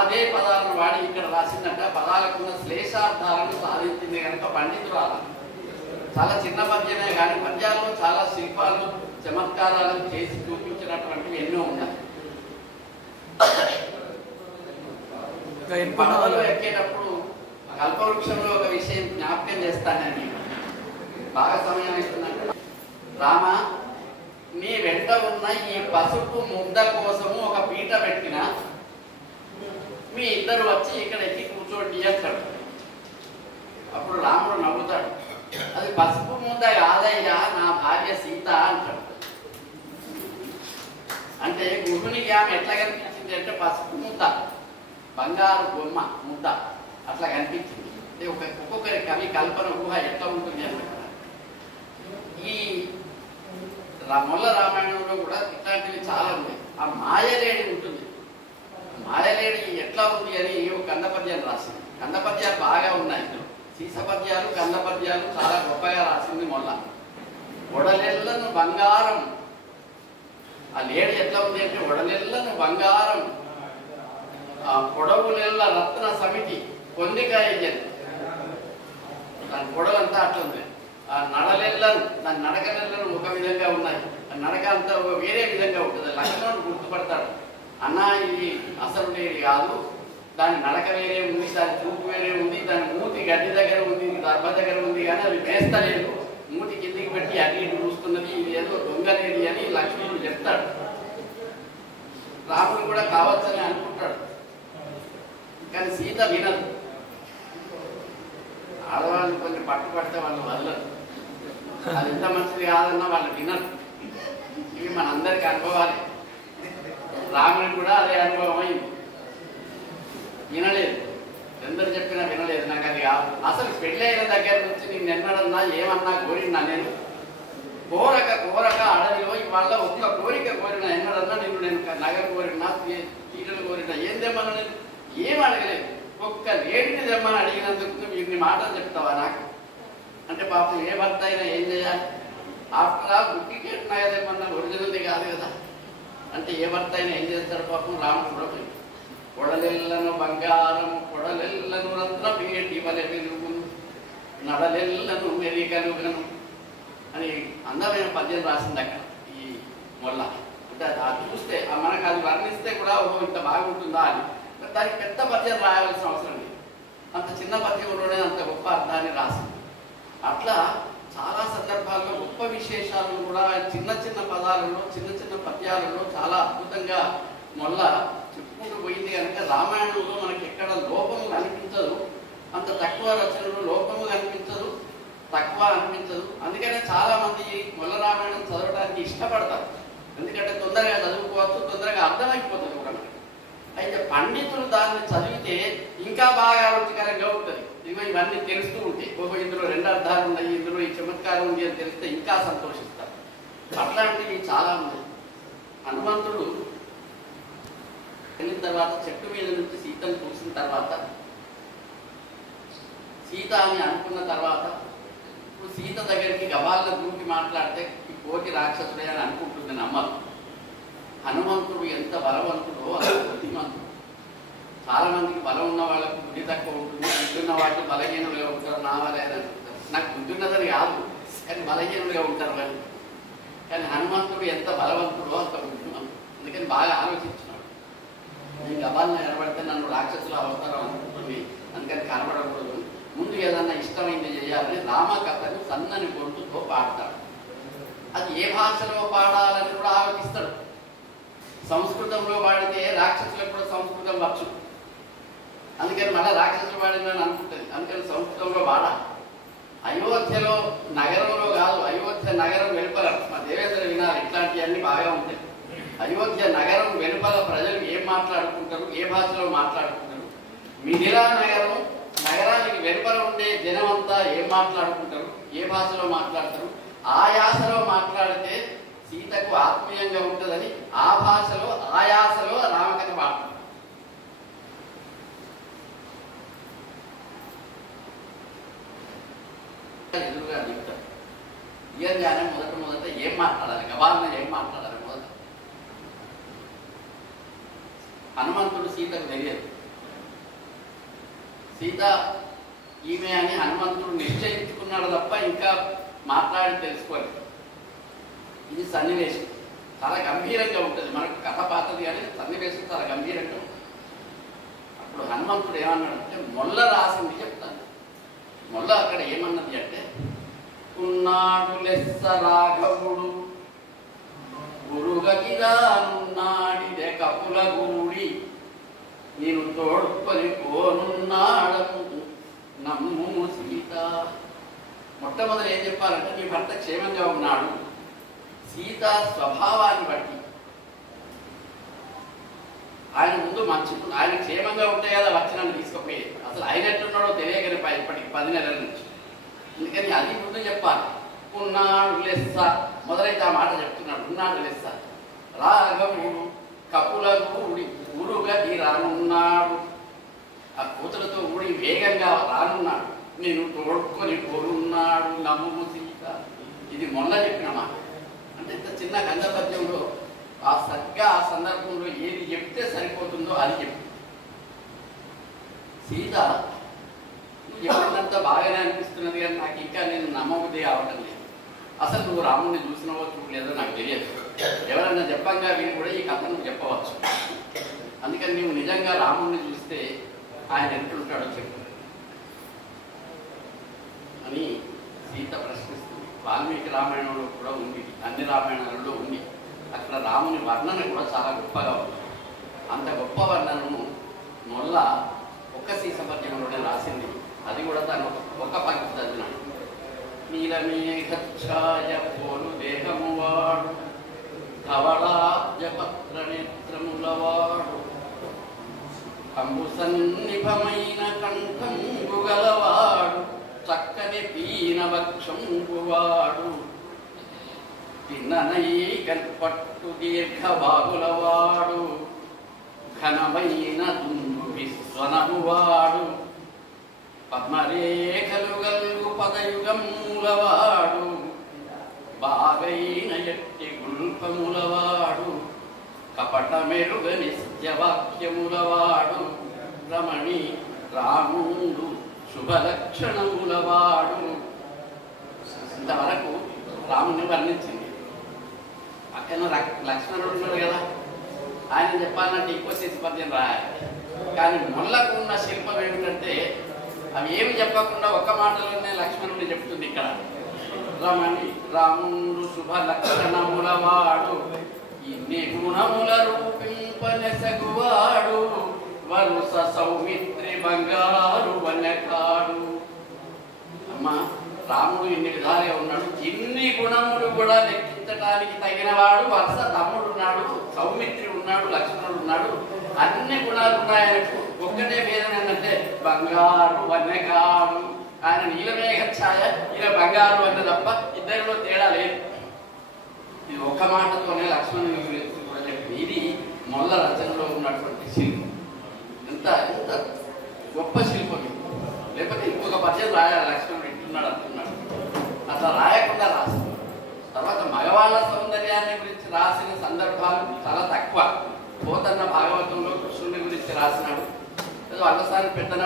అదే పదాలను వాడి ఇక్కడ రాసిందంట. పదాలకున్న శ్లేషార్థాలను సాధించింది కనుక పండితురాలు. చాలా చిన్న పద్యమే కానీ పద్యాల్లో చాలా శిల్పాలు చమత్కారాలను చేసి చూపించినటువంటివి ఎన్నో ఉన్నాయి. పడవలో ఎక్కేటప్పుడు కల్పవృక్షంలో ఒక విషయం జ్ఞాపకం చేస్తానని బాగా సమయం ఇస్తున్నాను. రామ, నీ వెంట ఉన్న ఈ పసుపు ముద్ద కోసము ఒక పీట పెట్టిన మీ ఇద్దరు వచ్చి ఇక్కడ ఎక్కి కూర్చోండి అంటాడు. అప్పుడు రాముడు నవ్వుతాడు, అది పసుపు ముద్ద కాదయ్యా, నా భార్య సీత అంటాడు. అంటే గురునికి ఆమె ఎట్లా కనిపించింది అంటే పసుపు ముద్ద, బంగారు బొమ్మ ముద్ద అట్లా కనిపించింది. అంటే ఒక్కొక్కరి కవి కల్పన ఊహ ఎట్లా ఉంటుంది అన్నమాట. ఈ మొల్ల రామాయణంలో కూడా ఇట్లాంటివి చాలా ఉన్నాయి. ఆ మాయలేడి ఉంటుంది. మాయలేడి ఎట్లా ఉంది అని ఒక కందపద్యాలు రాసింది. కందపద్యాలు బాగా ఉన్నాయి. సీసపద్యాలు, కందపద్యాలు చాలా గొప్పగా రాసింది మొల్ల. ఒడలెల్లను బంగారం, ఆ లేడి ఎట్లా ఉంది అంటే ఒడలెల్లను బంగారం, ఆ పొడవులెల్ల రత్న సమితి పొందికాయ, దాని పొడవంతా అట్లా ఉంది. ఆ నడలెల్లను, దాని నడకలెల్లను ఒక విధంగా ఉన్నాయి, ఆ నడక అంతా వేరే విధంగా ఉంటుంది. లక్ష్మణుడు గుర్తుపడతాడు, అన్నా ఇది అసలు లేడి కాదు, దాని నడక వేరే ఉంది, దాని చూపు వేరే ఉంది, దాని మూతి గడ్డి దగ్గర ఉంది, దర్భ దగ్గర ఉంది, కానీ అది వేస్తలేదు, మూతి కిందికి పెట్టి అన్ని చూస్తున్నది, ఇది ఏదో దొంగలేడి అని లక్ష్మణుడు చెప్తాడు. రాముడు కూడా కావచ్చని అనుకుంటాడు, కానీ సీత వినదు. ఆడవాళ్ళు కొన్ని పట్టుపడితే వాళ్ళు వదలరు, అది ఎంత మంచిది కాదన్నా వాళ్ళు వినరు. ఇవి మనందరికీ అనుభవాలే. రాముడికి కూడా అదే అనుభవం అయింది, వినలేదు. ఎందరు చెప్పినా వినలేదు. నాకు అది కాదు. అసలు పెళ్ళైన దగ్గర నుంచి నేను ఎన్నడన్నా ఏమన్నా కోరినా, నేను కోరక కోరక అడవిలో ఇవాళ ఒక్క కోరిక కోరిన, ఎన్నడన్నా నేను నగర కోరినా, తీటలు కోరినా, ఏం తెమ్మన్నా నేను ఏం అడగలేదు. ఒక్క లేడిని తెమ్మని అడిగినందుకు నువ్వు ఇన్ని మాటలు చెప్తావా నాకు అంటే? పాపం ఏ భర్త అయినా ఏం చేయాలి? ఆఫ్టర్ ఆల్ డూప్లికేట్ నగదేమన్నా ఒరిజినల్ది కాదు కదా. అంటే ఏ భర్త అయినా ఏం చేస్తాడు? పాపం రాముడు కూడా పోయి కొడలెల్లను బంగారము, కొడలెల్లను రత్న పేటి వలె వెలుగును, నడలెల్లను మెరిగలుగను అని అందమైన పద్యం రాసింది అక్కడ ఈ మొల్ల. అంటే అది చూస్తే మనకు అది వర్ణిస్తే కూడా ఓహో ఇంత బాగుంటుందా అని. దానికి పెద్ద పద్యం రాయాల్సిన అవసరం లేదు, అంత చిన్న పద్యంలోనే అంత గొప్ప అర్థాన్ని రాసింది. అట్లా చాలా సందర్భాల్లో గొప్ప విశేషాలను కూడా చిన్న చిన్న పదాలలో, చిన్న చిన్న పద్యాలలో చాలా అద్భుతంగా మొల్ల చెప్పుకుంటూ పోయింది. కనుక రామాయణంలో మనకి ఎక్కడ లోపము కనిపించదు, అంత తక్కువ రచనలో లోపము కనిపించదు, తక్కువ అనిపించదు. అందుకనే చాలా మంది మొల్ల రామాయణం చదవడానికి ఇష్టపడతారు, ఎందుకంటే తొందరగా చదువుకోవచ్చు, తొందరగా అర్థమైపోతుంది కూడా. అయితే పండితులు దాన్ని చదివితే ఇంకా బాగా రుచికరంగా ఉంటుంది. ఇవన్నీ తెలుస్తూ ఉంటాయి. ఓహో ఇందులో రెండు అర్థాలు ఉన్నాయి, ఇందులో ఈ చమత్కారం ఉంది అని తెలిస్తే ఇంకా సంతోషిస్తారు. అట్లాంటివి చాలా ఉన్నాయి. హనుమంతుడు వెళ్ళిన తర్వాత చెట్టు మీద నుంచి సీతను చూసిన తర్వాత, సీత అని అనుకున్న తర్వాత, ఇప్పుడు సీత దగ్గరికి గబాల్లో దూకి మాట్లాడితే ఈ కోటి రాక్షసుడే అని అనుకుంటుంది నమ్మదు. హనుమంతుడు ఎంత బలవంతుడో అంత బుద్ధిమంతుడు. చాలా మందికి బలం ఉన్న వాళ్ళకు బుద్ధి తక్కువ ఉంటుంది, బుద్ధి ఉన్న వాళ్ళు బలహీనులుగా ఉంటారు. నా వల్ల అనుకుంటారు, నాకు బుద్ధి ఉన్నదని కాదు కానీ బలహీనులుగా ఉంటారు వాళ్ళు. కానీ హనుమంతుడు ఎంత బలవంతుడో అంత బుద్ధిమంతుడు. అందుకని బాగా ఆలోచించినాడు, ఈ గబాలను ఎడబడితే నన్ను రాక్షసులు అవతారం అనుకుంటుంది, అందుకని కనబడకూడదు, ముందు ఏదన్నా ఇష్టమైంది చేయాలని రామకథను సన్నని గొంతుతో పాడతాడు. అది ఏ భాషలో పాడాలని కూడా ఆలోచిస్తాడు. సంస్కృతంలో పాడితే రాక్షసులకు కూడా సంస్కృతం వచ్చు, అందుకని మళ్ళీ రాక్షసులు పాడిందని అనుకుంటుంది, అందుకని సంస్కృతంలో పాడాలి. అయోధ్యలో నగరంలో కాదు, అయోధ్య నగరం వెలుపల మా దేవేంద్ర వినాలి, ఇట్లాంటివన్నీ బాగా ఉంటాయి. అయోధ్య నగరం వెలుపల ప్రజలు ఏం మాట్లాడుకుంటారు, ఏ భాషలో మాట్లాడుకుంటారు, మిథిలా నగరం నగరానికి వెలుపల ఉండే జనం అంతా ఏం మాట్లాడుకుంటారు, ఏ భాషలో మాట్లాడతారు, ఆ యాసలో మాట్లాడితే సీతకు ఆత్మీయంగా ఉంటుందని ఆ భాషలో ఆయాసలో రామకథ పాడుతుంది. ఎదురుగా దిగుతాడు. ఇయ్యంగానే మొదట ఏం మాట్లాడాలి, గవాలన ఏం మాట్లాడాలి మొదట. హనుమంతుడు సీతకు తెలియదు. సీత ఈమె అని హనుమంతుడు నిశ్చయించుకున్నాడు తప్ప ఇంకా మాట్లాడి తెలుసుకోలేదు. ఇది సన్నివేశం చాలా గంభీరంగా ఉంటుంది. మనకు కథ పాతది కానీ సన్నివేశం చాలా గంభీరంగా ఉంటుంది. అప్పుడు హనుమంతుడు ఏమన్నాడంటే మొల్ల రాసింది చెప్తాను. మొల్ల అక్కడ ఏమన్నది అంటే, ఉన్నాడు లెస్స రాఘవుడు గురుగగిరానున్నాడిదే కపుల గూడి నేను తోడుకొని పోనున్నాడము నమ్ము సీత. మొట్టమొదటి ఏం చెప్పాలంటే, మీ భర్త క్షేమంగా ఉన్నాడు. సీత స్వభావాన్ని బట్టి ఆయన ముందు మంచి, ఆయన క్షేమంగా ఉంటే కదా వచ్చి నన్ను తీసుకుపోయేది. అసలు ఆయన ఎట్టున్నాడో తెలియకనే ఇప్పటికి 10 నెలల నుంచి. అందుకని అది ముందు చెప్పాలి. ఉన్నాడు లెస్స, మొదలైతే ఆ మాట చెప్తున్నాడు. ఉన్నాడు లెస్స రాఘవుడు కపుల గూడి గురుగది రానున్నాడు. ఆ కూతురుతో ఊడి వేగంగా రానున్నాడు. నేను తోడుకొని పోనున్నాడు నమ్ము సీత. ఇది మొన్న చెప్పిన మాట. అంటే ఇంత చిన్న గంధ పద్యంలో ఆ సరిగ్గా ఆ సందర్భంలో ఏది చెప్తే సరిపోతుందో అది చెప్పు. సీత నువ్వు చెప్పినంత బాగానే అనిపిస్తున్నది కానీ నాకు ఇంకా నేను నమ్మబుద్ధి అవడం లేదు. అసలు నువ్వు రాముడిని చూసినావో చూడలేదో నాకు తెలియదు. ఎవరన్నా చెప్పంగా వీళ్ళు కూడా ఈ కథ నువ్వు చెప్పవచ్చు. అందుకని నువ్వు నిజంగా రాముడిని చూస్తే ఆయన ఎట్లుంటాడో చెప్పు అని సీత ప్రశ్నిస్తుంది. వాల్మీకి రామాయణంలో కూడా ఉంది, అన్ని రామాయణాలలో ఉంది. అక్కడ రాముని వర్ణన కూడా చాలా గొప్పగా ఉంది. అంత గొప్ప వర్ణనను మొల్ల ఒక్క సీస పద్యంలోనే రాసింది. అది కూడా తను ఒక పంక్తి చదివినాడు. నీలమేఘఛాయ పోలు దేహము వాడు ధవళాబ్జపత్ర నేత్రములవాడు కంబు సన్నిభమైన కంఠంబు గలవాడు చక్కని పీన వక్షంబువాడు పిన్ననై కల్పట్టు దీర్ఘబాగులవాడు ఘనమైన దుందు విశ్వనమువాడు పద్మరేఖలు గల్గు పదయుగములవాడు బాగైన ఎట్టి గుల్పములవాడు కపట మెరుగని సత్యవాక్యములవాడు రమణి రాముడు శుభలక్షణములవాడు. ఇంతవరకు రాముని వర్ణించింది. పక్కన లక్ష్మణుడు ఉన్నాడు కదా, ఆయన చెప్పాలంటే ఎక్కువ చేసి పద్యం రాయాలి. కానీ మొల్లకు ఉన్న శిల్పం ఏమిటంటే అవి ఏమి చెప్పకుండా ఒక్క మాటలోనే లక్ష్మణుని చెప్తుంది. ఇక్కడ రమణి రాముడు శుభ లక్షణములవాడు ఇన్ని గుణముల రూపింపనెసగువాడు వరుస సౌమిత్రి బంగారు వనకాడు. అమ్మా రాముడు ఇన్ని విధాలుగా ఉన్నాడు. ఇన్ని గుణములు కూడా లెక్కించడానికి తగినవాడు. వరుస తమ్ముడు ఉన్నాడు, సౌమిత్రి ఉన్నాడు, లక్ష్మణుడు ఉన్నాడు. అన్ని గుణాలు ఉన్నాయనకు ఒక్కటే భేదం ఏంటంటే బంగారు వనకాడు. ఆయన నీలమేఘ ఛాయ, ఈయన బంగారు అన్న తప్ప ఇద్దరిలో తేడా లేదు. ఇది ఒక్క మాటతోనే లక్ష్మణుని గురించి కూడా చెప్పింది. ఇది మొల్ల రచనలో ఉన్నటువంటి శిల్పం. ఎంత ఎంత గొప్ప శిల్పం ఇది. లేకపోతే ఇంకొక పద్యం రాయాలి, లక్ష్మణుడు ఇట్టున్నాడు అంటున్నాడు. అట్లా రాయకుండా రాస్తుంది. తర్వాత మగవాళ్ళ సౌందర్యాన్ని గురించి రాసిన సందర్భాలు చాలా తక్కువ. పోతన్న భాగవతంలో కృష్ణుడి గురించి రాసినాడు. ఏదో అల్లసారి పెద్దన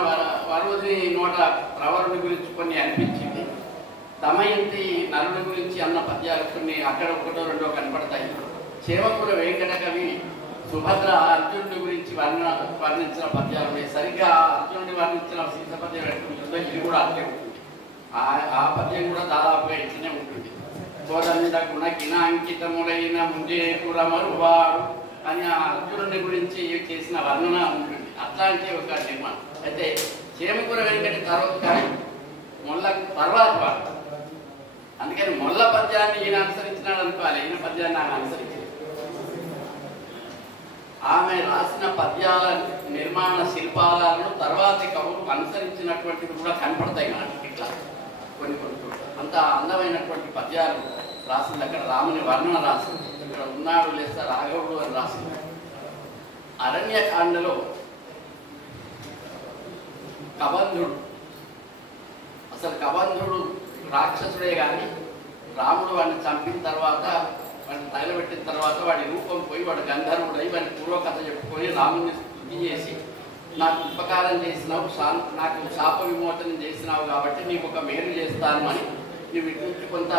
వరుది నోట ప్రవరుడి గురించి కొన్ని అనిపించింది. దమయంతి నరుడి గురించి అన్న పద్యాలు కొన్ని అక్కడ ఒకటో రెండో కనపడతాయి. చేమకూర వెంకట కవి సుభద్ర అర్జునుడి గురించి వర్ణించిన పద్యాలు ఉన్నాయి. సరిగ్గా అర్జునుడి వర్ణించిన సీత పద్యం ఎట్లుంటుందో ఇది కూడా అట్లే ఉంటుంది. ఆ పద్యం కూడా దాదాపుగా ఇట్లనే ఉంటుంది. కోదండ గుణ గినాంకితములైన ముంజేపురమరువాడు అని ఆ అర్జునుడి గురించి చేసిన వర్ణన ఉంటుంది. అట్లాంటి ఒక నిర్మాణం. అయితే చేమకూర వెంకటి తర్వాత కానీ మొల్ల తర్వాత వాడు. అందుకని మొల్ల పద్యాన్ని ఈయన అనుసరించినాడు అనుకోవాలి, ఈయన పద్యాన్ని ఆయన అనుసరించాడు. ఆమె రాసిన పద్యాల నిర్మాణ శిల్పాలను తర్వాతి కవులు అనుసరించినటువంటివి కూడా కనపడతాయి మనకి. ఇట్లా కొన్ని కొన్ని అంత అందమైనటువంటి పద్యాలు రాసింది. అక్కడ రాముని వర్ణన రాసింది. ఇక్కడ ఉన్నాడు లేదా రాఘవుడు అని రాసింది. అరణ్యకాండలో కబంధుడు, అసలు కబంధుడు రాక్షసుడే కానీ రాముడు వాడిని చంపిన తర్వాత, వాడిని తగలబెట్టిన తర్వాత వాడి రూపం పోయి వాడు గంధర్వుడై వాడి పూర్వకథ చెప్పుకొని రాముడిని స్తుతి చేసి, నాకు ఉపకారం చేసినావు, నాకు శాప విమోచనం చేసినావు కాబట్టి నీకు ఒక మేలు చేస్తాను అని, నువ్వు ఇటు నుంచి కొంత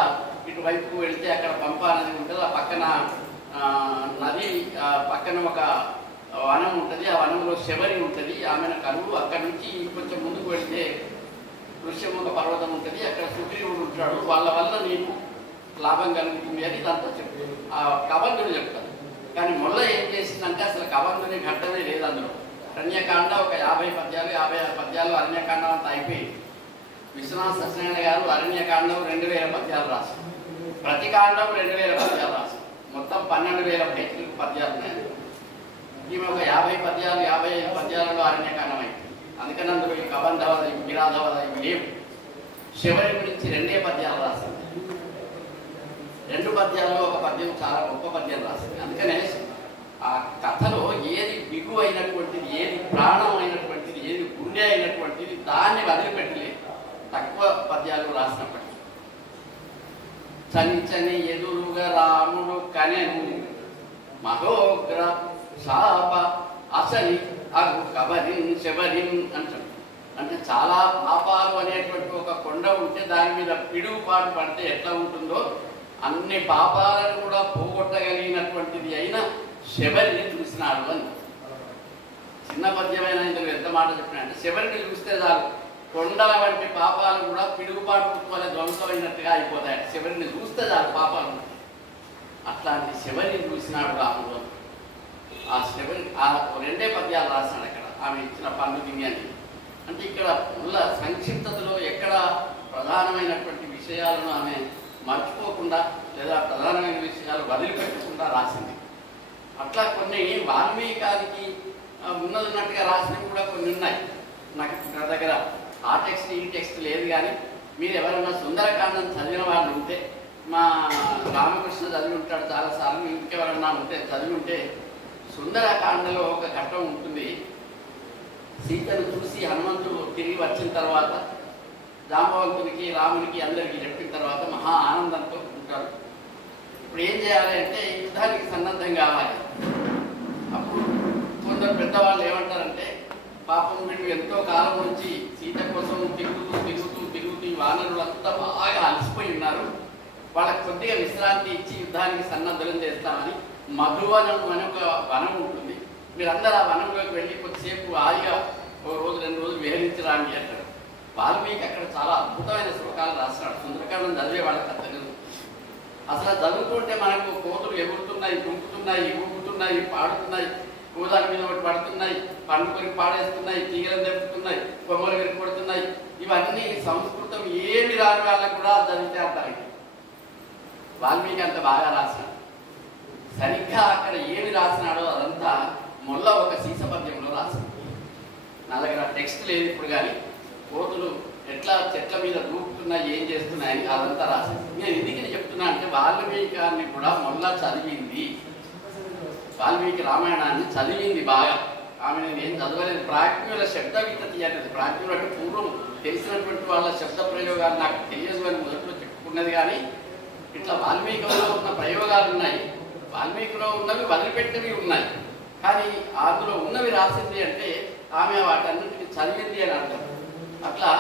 ఇటువైపు వెళితే అక్కడ పంపా నది ఉంటుంది, ఆ పక్కన నది పక్కన ఒక వనం ఉంటుంది, ఆ వనంలో శబరి ఉంటుంది, ఆమెను కలువు. అక్కడి నుంచి కొంచెం ముందుకు వెళితే ఋష్యముఖ పర్వతం ఉంటుంది, అక్కడ సుగ్రీవుడు ఉంటాడు, వాళ్ళ వల్ల నీకు లాభం కలుగుతుంది అని ఇదంతా చెప్తాడు. ఆ కబంధుడు చెప్తాడు. కానీ మొల్ల ఏం చేసిందంటే అసలు కబంధుని ఘట్టమే లేదు అందులో. అరణ్యకాండ ఒక 50 పద్యాలు 56 పద్యాలు అరణ్యకాండం అంతా అయిపోయింది. విశ్వనాథ సత్యనారాయణ గారు అరణ్యకాండం 2000 పద్యాలు రాశారు. ప్రతి కాండం 2000 పద్యాలు రాశారు. మొత్తం 12,000 పేజీలకు పద్యాలు ఉన్నాయి. ఈమె ఒక 50 పద్యాలు 55 పద్యాలలో అరణ్యకాండం అయిపోయింది. అందుకని అందులో ఈ కబంధవద విరాధవద ఇవి లేవు. శివరి గురించి 2 పద్యాలు రాసింది. 2 పద్యాల్లో ఒక పద్యం చాలా గొప్ప పద్యం రాసింది. అందుకనే ఆ కథలో ఏది బిగు అయినటువంటిది, ఏది ప్రాణం అయినటువంటిది, ఏది గుండె అయినటువంటిది దాన్ని వదిలిపెట్టలేదు తక్కువ పద్యాలు రాసినప్పటికీ. చని ఎదురుగా రాముడు కనెను మహోగ్ర శాప అసలి అగు కబరిన్ శబరిన్ అంటాడు. అంటే చాలా పాపాలు అనేటువంటి ఒక కొండ ఉంటే దాని మీద పిడుగుపాటు పడితే ఎట్లా ఉంటుందో అన్ని పాపాలను కూడా పోగొట్టగలిగినటువంటిది అయిన శబరిని చూసినాడు అని. చిన్న పద్యమైన ఇందులో ఎంత మాట చెప్పినంటే శబరిని చూస్తే చాలు కొండల వంటి పాపాలు కూడా పిడుగుపాటు వల్ల ధ్వంసమైనట్టుగా అయిపోతాయి. శబరిని చూస్తే చాలు పాపాలు. అట్లాంటి శబరిని చూసినాడు రాముడు. ఆ శబరి ఆ 2 పద్యాలు రాసినాడు అక్కడ. ఆమె ఇచ్చిన పన్ను తిని అని. అంటే ఇక్కడ ఉన్న సంక్షిప్తతలో ఎక్కడ ప్రధానమైనటువంటి విషయాలను ఆమె మర్చిపోకుండా లేదా ప్రధానమైన విషయాలు వదిలిపెట్టకుండా రాసింది. అట్లా కొన్ని వాల్మీకానికి ఉన్నట్టుగా రాసినవి కూడా కొన్ని ఉన్నాయి. నాకు నా దగ్గర ఆ టెక్స్ట్ ఈ టెక్స్ట్ లేదు. కానీ మీరు ఎవరైనా సుందరకాండం చదివిన వాళ్ళు ఉంటే, మా రామకృష్ణ చదివి ఉంటాడు చాలాసార్లు, ఇంకెవరన్నా ఉంటే చదివి ఉంటే, సుందరకాండలో ఒక ఘట్టం ఉంటుంది. సీతను చూసి హనుమంతుడు తిరిగి వచ్చిన తర్వాత జాంబవంతునికి రామునికి అందరికీ చెప్పిన తర్వాత మహా ఆనందంతో ఉంటారు. ఇప్పుడు ఏం చేయాలి అంటే యుద్ధానికి సన్నద్ధం కావాలి. అప్పుడు కొందరు పెద్దవాళ్ళు ఏమంటారంటే, పాపం వీళ్ళు ఎంతో కాలం నుంచి సీత కోసం తిరుగుతూ ఈ వానరులంతా బాగా అలసిపోయి ఉన్నారు, వాళ్ళకి కొద్దిగా విశ్రాంతి ఇచ్చి యుద్ధానికి సన్నద్ధం చేస్తామని మధువనం అనే ఒక వనం ఉంటుంది, మీరందరూ ఆ వనంలోకి వెళ్ళి కొద్దిసేపు హాయిగా 1 రోజు 2 రోజులు విహరించడానికి అంటారు. వాల్మీకి అక్కడ చాలా అద్భుతమైన శ్లోకాలు రాస్తున్నాడు. సుందరకాండం చదివే వాళ్ళకి అర్థం. అసలు చదువుతుంటే మనకు కోతులు ఎగురుతున్నాయి, దుంకుతున్నాయి, ఊగుతున్నాయి, పాడుతున్నాయి, కూదాల మీద ఒకటి పడుతున్నాయి, పండు కొరికి పాడేస్తున్నాయి, తీగలను తెప్పుతున్నాయి, కొమ్మలు విరిగిపడుతున్నాయి. ఇవన్నీ సంస్కృతం ఏమి రాని వాళ్ళకు కూడా చదివితే అర్థం. వాల్మీకి అంత బాగా రాసినాడు. సరిగ్గా అక్కడ ఏమి రాసినాడో అదంతా మొల్ల ఒక సీసపద్యంలో రాశాడు. నా దగ్గర టెక్స్ట్ లేదు ఇప్పుడు. కానీ కోతులు ఎట్లా చెట్ల మీద దూకుతున్నాయి, ఏం చేస్తున్నాయని అదంతా రాశాడు. నేను ఎందుకని చెప్తున్నా అంటే వాల్మీకాన్ని కూడా మొల్ల చదివింది, వాల్మీకి రామాయణాన్ని చదివింది బాగా. ఆమె నేను ఏం చదవలేదు. ప్రాజ్ఞుల శబ్ద విత్తతి అనేది, ప్రాజ్ఞులు అంటే పూర్వం తెలిసినటువంటి వాళ్ళ శబ్ద ప్రయోగాలు నాకు తెలియదు అని మొదట్లో చెప్పుకున్నది. కానీ ఇట్లా వాల్మీకిలో ఉన్న ప్రయోగాలు ఉన్నాయి, వాల్మీకిలో ఉన్నవి వదిలిపెట్టినవి ఉన్నాయి. కానీ అందులో ఉన్నవి రాసింది అంటే ఆమె వాటన్నింటిని చదివింది అని అర్థం. అట్లా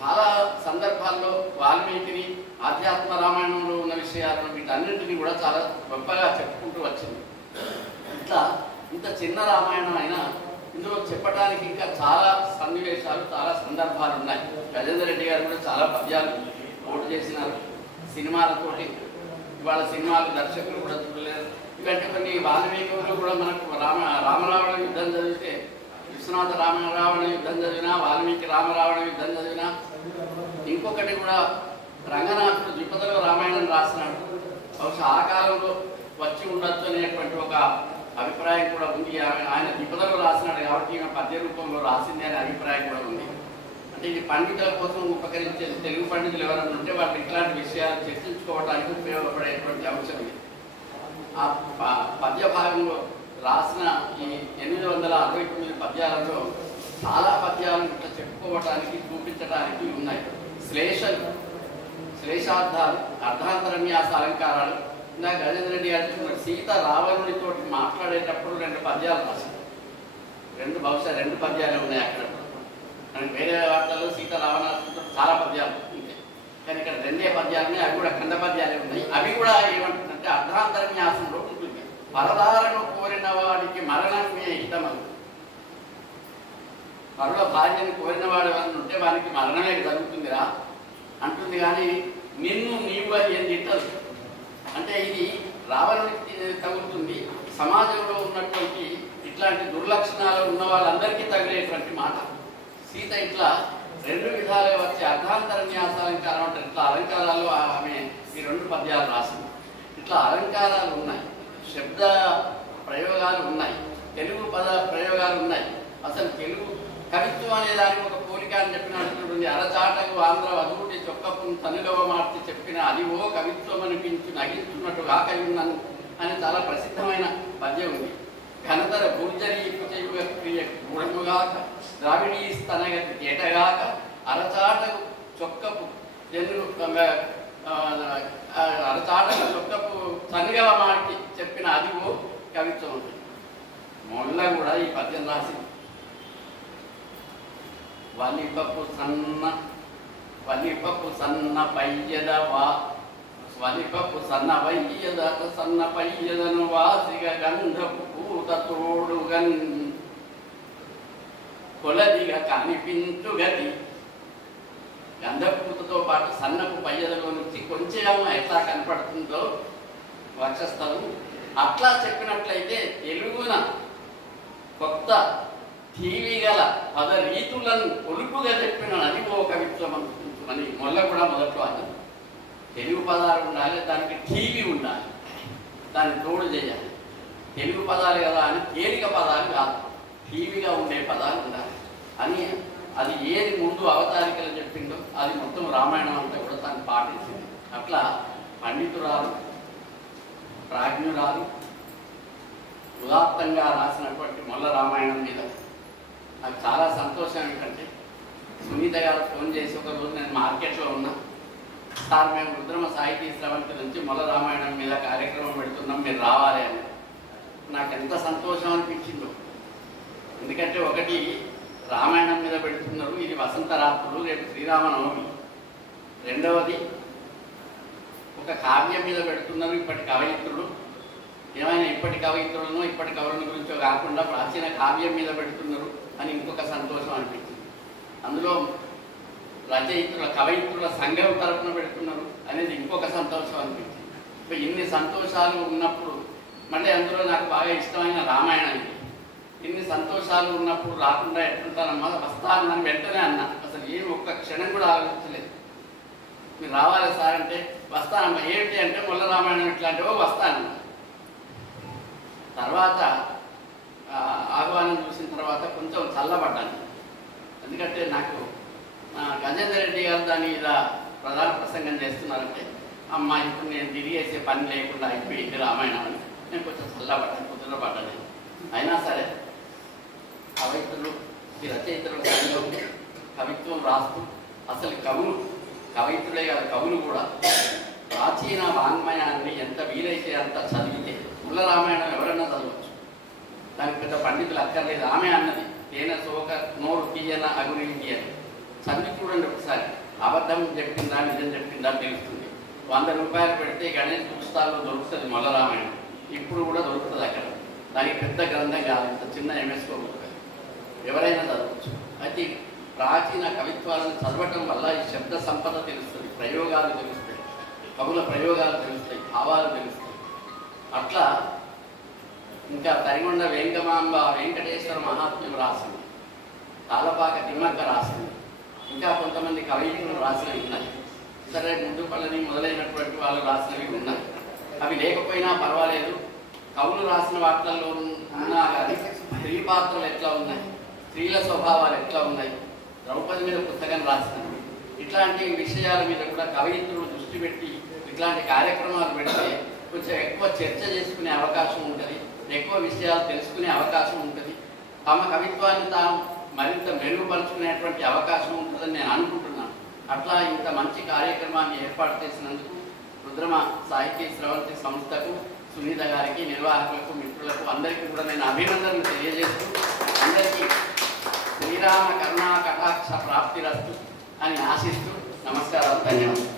చాలా సందర్భాల్లో వాల్మీకిని ఆధ్యాత్మ రామాయణంలో ఉన్న విషయాలను వీటన్నింటినీ కూడా చాలా గొప్పగా చెప్పుకుంటూ వచ్చింది. ఇట్లా ఇంత చిన్న రామాయణం అయినా ఇందులో చెప్పడానికి ఇంకా చాలా సన్నివేశాలు, చాలా సందర్భాలు ఉన్నాయి. గజేందర్ రెడ్డి గారు కూడా చాలా పద్యాలు పోటు చేసినారు సినిమాలతోటి. ఇవాళ సినిమాలు దర్శకులు కూడా చూడలేరు. ఇవంటే కొన్ని వాల్మీకులు కూడా మనకు రామరావణ యుద్ధం చదివితే, విశ్వనాథ రామరావణ యుద్ధం చదివినా, వాల్మీకి రామరావణ యుద్ధం చదివినా, ఇంకొకటి కూడా రంగనాథుడు ద్విపదలో రామాయణం రాసినాడు. బహుశా ఆ కాలంలో వచ్చి ఉండొచ్చు అనేటువంటి ఒక అభిప్రాయం కూడా ఉంది. ఆయన ద్విపదలో రాసినాడు కాబట్టి ఈమె పద్య రూపంలో రాసింది అనే అభిప్రాయం కూడా ఉంది. అంటే ఇది పండితుల కోసం ఉపకరించే తెలుగు పండితులు ఎవరైనా ఉంటే వాళ్ళు ఇట్లాంటి విషయాలు చర్చించుకోవడానికి ఉపయోగపడేటువంటి అంశం ఇది. ఆ పద్య భాగంలో రాసిన ఈ 869 పద్యాలలో చాలా పద్యాలు ఇట్లా చెప్పుకోవటానికి చూపించడానికి ఉన్నాయి. శ్లేషార్థాలు, అర్ధాంతరన్యాస అలంకారాలు. ఇందాక గజేంద్ర రెడ్డి గారు చెప్పినట్టు సీత రావణుడితో మాట్లాడేటప్పుడు 2 పద్యాలు రాశారు. బహుశా 2 పద్యాలు ఉన్నాయి అక్కడ. మనకి వేరే వార్తల్లో సీత రావణుడితో చాలా పద్యాలు ఉంటాయి, కానీ ఇక్కడ 2 పద్యాలు అవి కూడా ఖండ పద్యాలే ఉన్నాయి. అవి కూడా ఏమంటుందంటే అర్ధాంతరన్యాసంలో ఉంటుంది. పరదాలను కోరిన వాడికి మరణమే హితమగు. పరుల భార్యను కోరిన వాడు ఎవరైనా ఉంటే వారికి మరణమే జరుగుతుందిరా అంటుంది, కానీ నిన్ను నీవు అని ఏం తిట్టదు. అంటే ఇది రావణుడికి తగులుతుంది. సమాజంలో ఉన్నటువంటి ఇట్లాంటి దుర్లక్షణాలు ఉన్న వాళ్ళందరికీ తగిలేటువంటి మాట. సీత ఇట్లా 2 విధాలుగా వచ్చే అర్ధాంతర న్యాసాలంకారం అంటే ఇట్లా అలంకారాలు ఆమె ఈ 2 పద్యాలు రాసింది. ఇట్లా అలంకారాలు ఉన్నాయి, శబ్ద ప్రయోగాలు ఉన్నాయి, తెలుగు పద ప్రయోగాలు ఉన్నాయి. అసలు తెలుగు కవిత్వం అనే దానికి ఒక పోలిక అని చెప్పినట్టుంది. అరచాటకు ఆంధ్ర వధువుటి చొక్కపును తనుగవ మార్చి చెప్పిన అది ఓ కవిత్వం అనిపించి నగించున్నట్టు కాకయున్నాను అని చాలా ప్రసిద్ధమైన పద్యం ఉంది. ఘనతర గుర్జరీపు చేయుగ క్రియ గుణముగాక ద్రావిడీ స్తనగతి కేటగాక అరచాటకు చొక్కపు అరచాటకు చొక్కపు తనుగవ మార్చి చెప్పిన అది ఓ కవిత్వం ఉంటుంది. మొల్ల కూడా ఈ పద్యం రాసింది. వలిపపు సన్న పయ్యద వలిపపు సన్న వయ్యద సన్న పయ్యదను వాసిగ గంధపు పూత తోడుగన్ కొలదిగా కనిపించుగది. గంధపూతతో పాటు సన్నపు పయ్యదలో నుంచి కొంచెం ఎట్లా కనపడుతుందో వక్షస్థలం అట్లా చెప్పినట్లయితే తెలుగున కొత్త టీవీ గల పద రీతులను పొలుపుగా చెప్పిన అది ఓ కవిత్వం అని మొల్ల కూడా మొదట్లో అన్నది. తెలుగు పదాలు ఉండాలి, దానికి టీవీ ఉండాలి, దాన్ని తోడు చేయాలి. తెలుగు పదాలు కదా అని తేలిక పదాలు కాదు, టీవీగా ఉండే పదాలు ఉండాలి అని. అది ఏది ముందు అవతారికలు చెప్పిందో అది మొత్తం రామాయణం అంతా కూడా తను పాటించింది. అట్లా పండితురాలు, ప్రాజ్ఞురాలు ఉదాత్తంగా రాసినటువంటి మొల్ల రామాయణం మీద నాకు చాలా సంతోషం. ఏంటంటే సునీత గారు ఫోన్ చేసి ఒకరోజు నేను మార్కెట్లో ఉన్నా, సార్ మేము రుద్రమ సాహితీ శ్రవంతి నుంచి మొల్ల రామాయణం మీద కార్యక్రమం పెడుతున్నాం, మీరు రావాలి అని. నాకు ఎంత సంతోషం అనిపించిందో. ఎందుకంటే ఒకటి రామాయణం మీద పెడుతున్నారు, ఇది వసంత రాత్రులు, రేపు శ్రీరామనవమి. రెండవది ఒక కావ్యం మీద పెడుతున్నారు. ఇప్పటి కవయిత్రులు ఏమైనా ఇప్పటి కవయిత్రులను ఇప్పటి కవుల గురించో కాకుండా ప్రాచీన కావ్యం మీద పెడుతున్నారు అని ఇంకొక సంతోషం అనిపించింది. అందులో రచయిత్రుల కవయిత్రుల సంఘం తరపున పెడుతున్నారు అనేది ఇంకొక సంతోషం అనిపించింది. ఇప్పుడు ఇన్ని సంతోషాలు ఉన్నప్పుడు మళ్ళీ అందులో నాకు బాగా ఇష్టమైన రామాయణం ఇది. ఇన్ని సంతోషాలు ఉన్నప్పుడు రాకుండా ఎట్లుంటానమ్మా, వస్తాను అని వెంటనే అన్నా. అసలు ఏం ఒక్క క్షణం కూడా ఆలోచించలేదు. మీరు రావాలి సార్ అంటే వస్తానమ్మా. ఏంటి అంటే మొల్ల రామాయణం ఇట్లాంటివో వస్తాను. తర్వాత ఆహ్వానం చూసిన తర్వాత కొంచెం చల్లబడ్డాను. ఎందుకంటే నాకు గజేంద్ర రెడ్డి గారు దాన్ని ఇలా ప్రధాన ప్రసంగం చేస్తున్నారంటే అమ్మ ఇప్పుడు నేను తిరిగేసే పని లేకుండా అయిపోయింది రామాయణం అని నేను కొంచెం చల్లబడ్డాను, కుదురబడ్డాను. అయినా సరే కవయిత్రులు, ఈ రచయితలు కవిత్వం రాస్తూ అసలు కవయిత్రులే కాదు కవులు కూడా ప్రాచీన వాంగ్మయాన్ని ఎంత వీలైతే అంత చదివితే మొల్ల రామాయణం ఎవరైనా చదవచ్చు. దానికి పెద్ద పండితులు అక్కర్లేదు. ఆమె అన్నది తేన సోక నోరు తీయన అగురించి అని. చదివి చూడండి ఒకసారి. అబద్ధం చెప్పిందా నిజం చెప్పిందా తెలుస్తుంది. 100 రూపాయలు పెడితే గణేష్ బుక్ స్టాల్లో దొరుకుతుంది మొల్ల రామాయణం. ఇప్పుడు కూడా దొరుకుతుంది అక్కడ. దానికి పెద్ద గ్రంథం కాదు, ఇంత చిన్న ఎంఎస్ఓ బుక్, ఎవరైనా చదవచ్చు. అయితే ప్రాచీన కవిత్వాలను చదవటం వల్ల ఈ శబ్ద సంపద తెలుస్తుంది, ప్రయోగాలు తెలుస్తాయి, కవుల ప్రయోగాలు తెలుస్తాయి, భావాలు తెలుస్తాయి. అట్లా ఇంకా తరిగొండ వెంకమాంబ వెంకటేశ్వర మహాత్మ్యం రాసింది, తాళపాక తిమ్మక్క రాసింది, ఇంకా కొంతమంది కవయిత్రులు రాసినవి ఉన్నాయి. సరే ముందు పళ్ళని మొదలైనటువంటి వాళ్ళు రాసినవి ఉన్నాయి. అవి లేకపోయినా పర్వాలేదు. కవులు రాసిన వాటిల్లో ఉన్నా కానీ స్త్రీ పాత్రలు ఎట్లా ఉన్నాయి, స్త్రీల స్వభావాలు ఎట్లా ఉన్నాయి, ద్రౌపది మీద పుస్తకం రాస్తాను. ఇట్లాంటి విషయాల మీద కూడా కవయిత్రులు దృష్టి పెట్టి ఇట్లాంటి కార్యక్రమాలు పెడితే కొంచెం ఎక్కువ చర్చ చేసుకునే అవకాశం ఉంటుంది, ఎక్కువ విషయాలు తెలుసుకునే అవకాశం ఉంటుంది, తమ కవిత్వాన్ని తాము మరింత మెరుగుపరుచుకునేటువంటి అవకాశం ఉంటుందని నేను అనుకుంటున్నాను. అట్లా ఇంత మంచి కార్యక్రమాన్ని ఏర్పాటు చేసినందుకు రుద్రమ సాహితీ స్రవంతి సంస్థకు, సునీత గారికి, నిర్వాహకులకు, మిత్రులకు అందరికీ కూడా నేను అభినందనలు తెలియజేస్తూ అందరికీ శ్రీరామ కరుణా కటాక్ష ప్రాప్తిరస్తు అని ఆశిస్తూ నమస్కారాలు, ధన్యవాదాలు.